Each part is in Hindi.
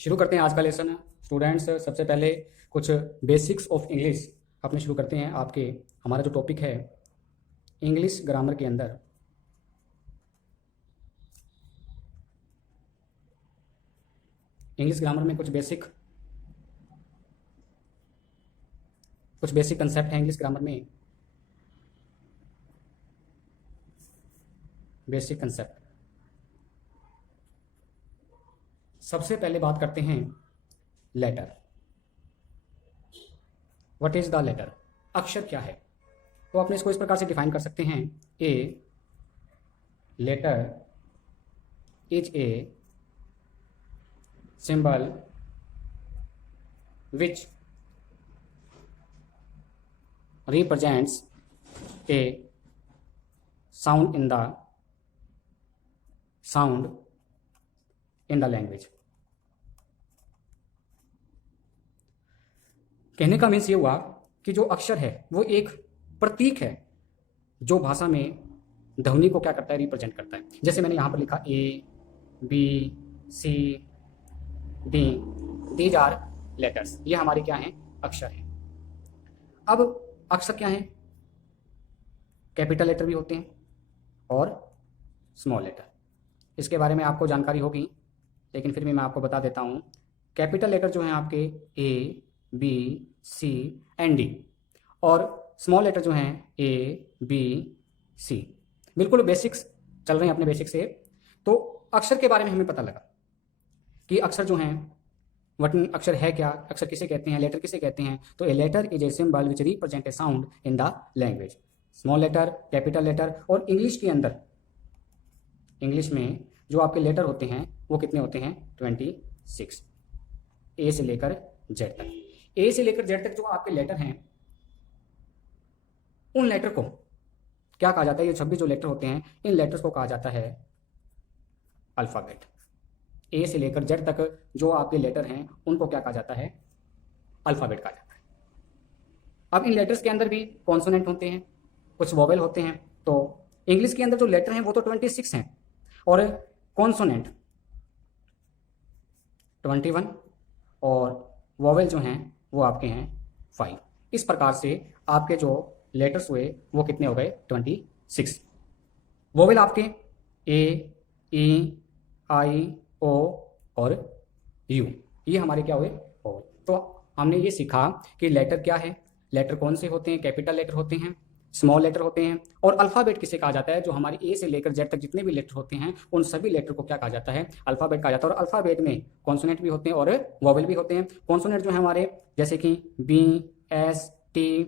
शुरू करते हैं आज का लेसन। स्टूडेंट्स, सबसे पहले कुछ बेसिक्स ऑफ इंग्लिश अपने शुरू करते हैं। आपके हमारा जो टॉपिक है इंग्लिश ग्रामर के अंदर इंग्लिश ग्रामर में कुछ बेसिक कंसेप्ट हैं। इंग्लिश ग्रामर में बेसिक कंसेप्ट, सबसे पहले बात करते हैं letter. What is the letter? अक्षर क्या है? तो अपने इसको इस प्रकार से डिफाइन कर सकते हैं। A letter is a symbol which represents a sound in the language। कहने का मीन्स ये हुआ कि जो अक्षर है वो एक प्रतीक है जो भाषा में ध्वनि को क्या करता है, रिप्रेजेंट करता है। जैसे मैंने यहाँ पर लिखा A B C D, these are letters. ये हमारे क्या हैं? अक्षर हैं। अब अक्षर क्या हैं? कैपिटल लेटर भी होते हैं और स्मॉल लेटर। इसके बारे में आपको जानकारी होगी, लेकिन फिर भी मैं आपको बता देता हूँ। कैपिटल लेटर जो हैं आपके A B C and D, और स्मॉल लेटर जो हैं ए बी सी। बिल्कुल बेसिक्स चल रहे हैं अपने बेसिक से। तो अक्षर के बारे में हमें पता लगा कि अक्षर जो हैं वटन अक्षर है क्या, अक्षर किसे कहते हैं, लेटर किसे कहते हैं। तो a letter is a symbol which represent a sound in the language. Small letter, capital letter. और इंग्लिश के अंदर, इंग्लिश में जो आपके लेटर होते हैं वो कितने होते हैं? 26, ए से लेकर जेड तक। ए से लेकर जेड तक जो आपके लेटर हैं, उन लेटर को क्या कहा जाता है? ये 26 जो लेटर होते हैं, इन लेटर्स को कहा जाता है अल्फ़ाबेट। ए से लेकर जेड तक जो आपके लेटर हैं उनको क्या कहा जाता है? अल्फ़ाबेट कहा जाता है। अब इन लेटर्स के अंदर भी कॉन्सोनेंट होते हैं, कुछ वोवेल होते हैं। तो इंग्लिश के अंदर जो लेटर हैं वो तो 26 हैं, और कॉन्सोनेंट 21, और वोवेल जो हैं वो आपके हैं 5। इस प्रकार से आपके जो लेटर्स हुए वो कितने हो गए? 26। वोवेल आपके ए ई आई ओ और यू, ये हमारे क्या हुए? वोवेल। तो हमने ये सीखा कि लेटर क्या है, लेटर कौन से होते हैं। कैपिटल लेटर होते हैं, स्मॉल लेटर होते हैं, और अल्फ़ाबेट किसे कहा जाता है? जो हमारे ए से लेकर जेड तक जितने भी लेटर होते हैं उन सभी लेटर को क्या कहा जाता है? अल्फ़ाबेट कहा जाता है। और अल्फ़ाबेट में कॉन्सोनेंट भी होते हैं और वोवेल भी होते हैं। कॉन्सोनेंट जो है हमारे, जैसे कि B S T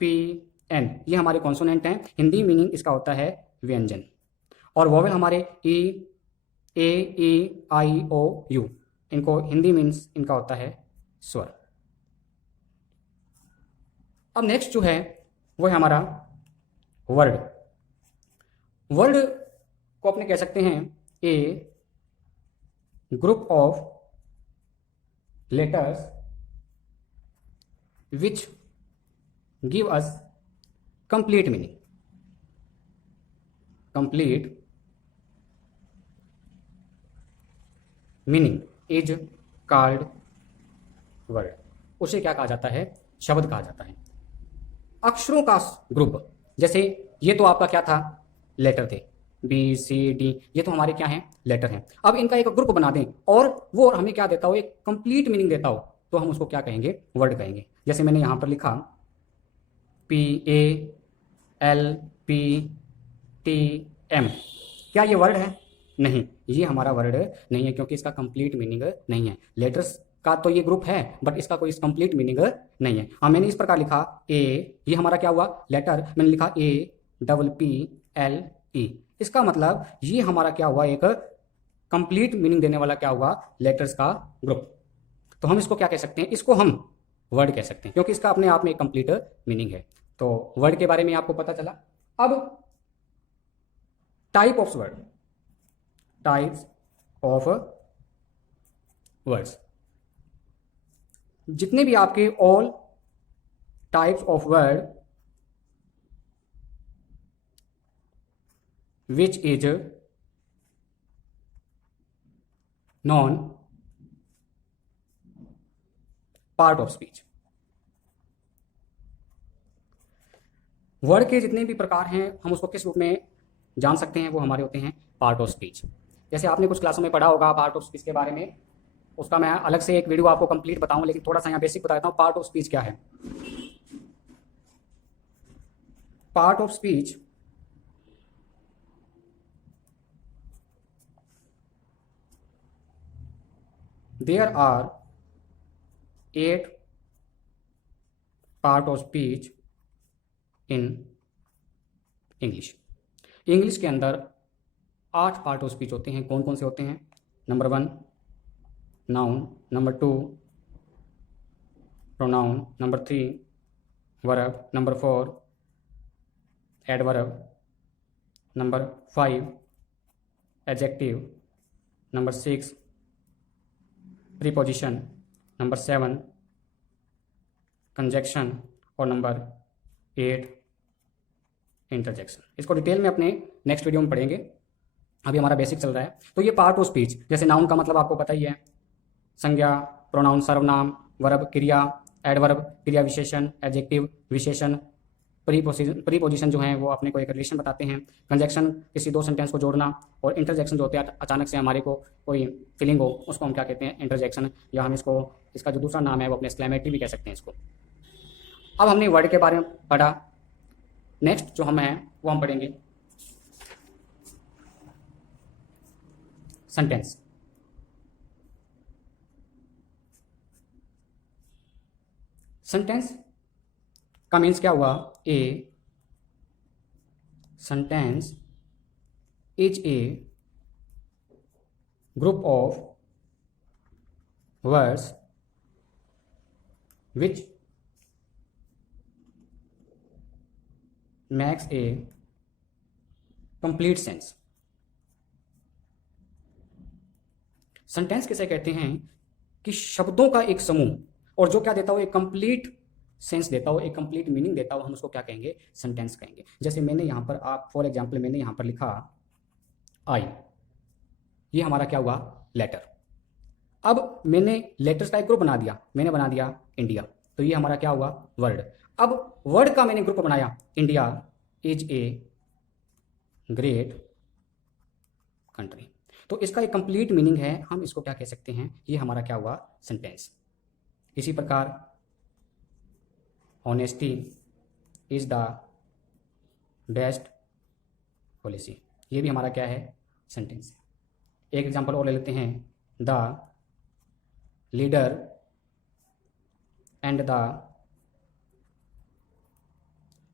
P N, ये हमारे कॉन्सोनेंट हैं। हिंदी मीनिंग इसका होता है व्यंजन। और वोवेल हमारे ई ए ई आई ओ यू, इनको हिंदी मीन्स इनका होता है स्वर। अब नेक्स्ट जो है वो है हमारा वर्ड। वर्ड को अपने कह सकते हैं a group of letters which give us complete meaning. Complete meaning is called word. उसे क्या कहा जाता है? शब्द कहा जाता है। अक्षरों का ग्रुप, जैसे ये तो आपका क्या था? लेटर थे, बी सी डी, ये तो हमारे क्या हैं? लेटर हैं। अब इनका एक ग्रुप बना दें और वो हमें क्या देता हो? एक कंप्लीट मीनिंग देता हो, तो हम उसको क्या कहेंगे? वर्ड कहेंगे। जैसे मैंने यहाँ पर लिखा P A L P T M, क्या ये वर्ड है? नहीं, ये हमारा वर्ड नहीं है, क्योंकि इसका कंप्लीट मीनिंग नहीं है। लेटर्स का तो ये ग्रुप है, बट इसका कोई कंप्लीट मीनिंग नहीं है। हाँ, मैंने इस प्रकार लिखा ए, ये हमारा क्या हुआ? लेटर। मैंने लिखा A double P L E, इसका मतलब ये हमारा क्या हुआ? एक कंप्लीट मीनिंग देने वाला क्या हुआ? लेटर्स का ग्रुप। तो हम इसको क्या कह सकते हैं? इसको हम वर्ड कह सकते हैं, क्योंकि इसका अपने आप में एक कंप्लीट मीनिंग है। तो वर्ड के बारे में आपको पता चला। अब type of word, types of words. जितने भी आपके all types of word which is non part of speech. Word के जितने भी प्रकार हैं हम उसको किस रूप में जान सकते हैं, वो हमारे होते हैं पार्ट ऑफ स्पीच। जैसे आपने कुछ क्लासों में पढ़ा होगा पार्ट ऑफ स्पीच के बारे में, उसका मैं अलग से एक वीडियो आपको कंप्लीट बताऊं, लेकिन थोड़ा सा यहाँ बेसिक बता देता हूँ पार्ट ऑफ स्पीच क्या है। Part of speech there are 8 part of speech in English. English के अंदर 8 पार्ट ऑफ स्पीच होते हैं। कौन कौन से होते हैं? Number 1 noun, number 2 pronoun, number 3 verb, number 4 adverb, number 5 adjective, number 6 preposition, number 7 conjunction और नंबर 8 इंटरजेक्शन। इसको डिटेल में अपने नेक्स्ट वीडियो में पढ़ेंगे, अभी हमारा बेसिक चल रहा है। तो ये पार्ट ऑफ स्पीच, जैसे नाउन का मतलब आपको पता ही है, संज्ञा, प्रोनाउन सर्वनाम, वर्ब क्रिया, एडवर्ब क्रिया विशेषण, एडजेक्टिव विशेषण, प्रीपोजिशन जो है वो अपने को एक रिलेशन बताते हैं, कंजक्शन किसी दो सेंटेंस को जोड़ना, और इंटरजेक्शन जो होते हैं अचानक से हमारे को कोई फीलिंग हो उसको हम क्या कहते हैं? इंटरजेक्शन, या हम इसको, इसका जो दूसरा नाम है वो अपने एक्सक्लेमेटरी भी कह सकते हैं इसको। अब हमने वर्ड के बारे में पढ़ा, नेक्स्ट जो हम हैं वो हम पढ़ेंगे सेंटेंस। सेंटेंस का मीन्स क्या हुआ? A sentence is a group of words which makes a complete sense। Sentence किसे कहते हैं? कि शब्दों का एक समूह, और जो क्या देता हो? एक कंप्लीट सेंस देता हो, एक कंप्लीट मीनिंग देता हो, हम उसको क्या कहेंगे? सेंटेंस कहेंगे। जैसे मैंने यहाँ पर, आप फॉर एग्जाम्पल मैंने यहाँ पर लिखा आई, ये हमारा क्या हुआ? लेटर। अब मैंने लेटर्स का एक ग्रुप बना दिया, मैंने बना दिया इंडिया, तो ये हमारा क्या हुआ? वर्ड। अब वर्ड का मैंने ग्रुप बनाया, India is a great country, तो इसका एक कंप्लीट मीनिंग है, हम इसको क्या कह सकते हैं? ये हमारा क्या हुआ? सेंटेंस। इसी प्रकार honesty is the best policy, ये भी हमारा क्या है? सेंटेंस है। एक एग्जांपल और ले लेते हैं, the leader and the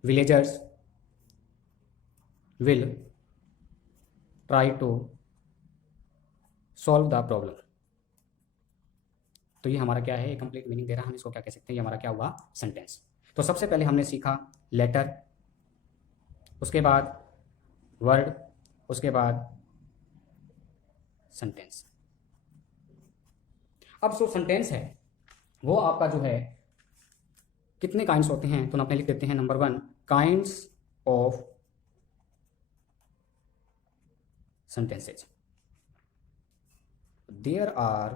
villagers will try to solve the problem। तो ये हमारा क्या है? एक कंप्लीट मीनिंग दे रहा है, हम इसको क्या कह सकते हैं? ये हमारा क्या हुआ? सेंटेंस। तो सबसे पहले हमने सीखा लेटर, उसके बाद वर्ड, उसके बाद सेंटेंस। अब जो सेंटेंस है वो आपका जो है कितने काइंड्स होते हैं? तो अपने लिख देते हैं number 1 kinds of sentences। There are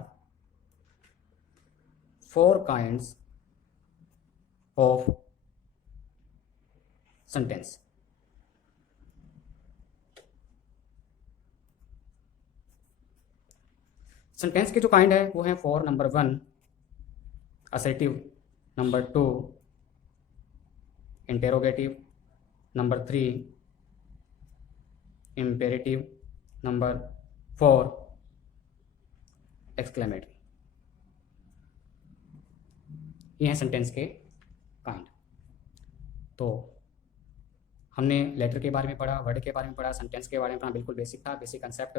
4 kinds of sentence। Sentence के जो काइंड है वो है 4। Number 1 assertive, number 2 interrogative, number 3 imperative, number 4 exclamatory. ये हैं सेंटेंस के काइंड। तो हमने लेटर के बारे में पढ़ा, वर्ड के बारे में पढ़ा, सेंटेंस के बारे में पढ़ा, बिल्कुल बेसिक था, बेसिक कंसेप्ट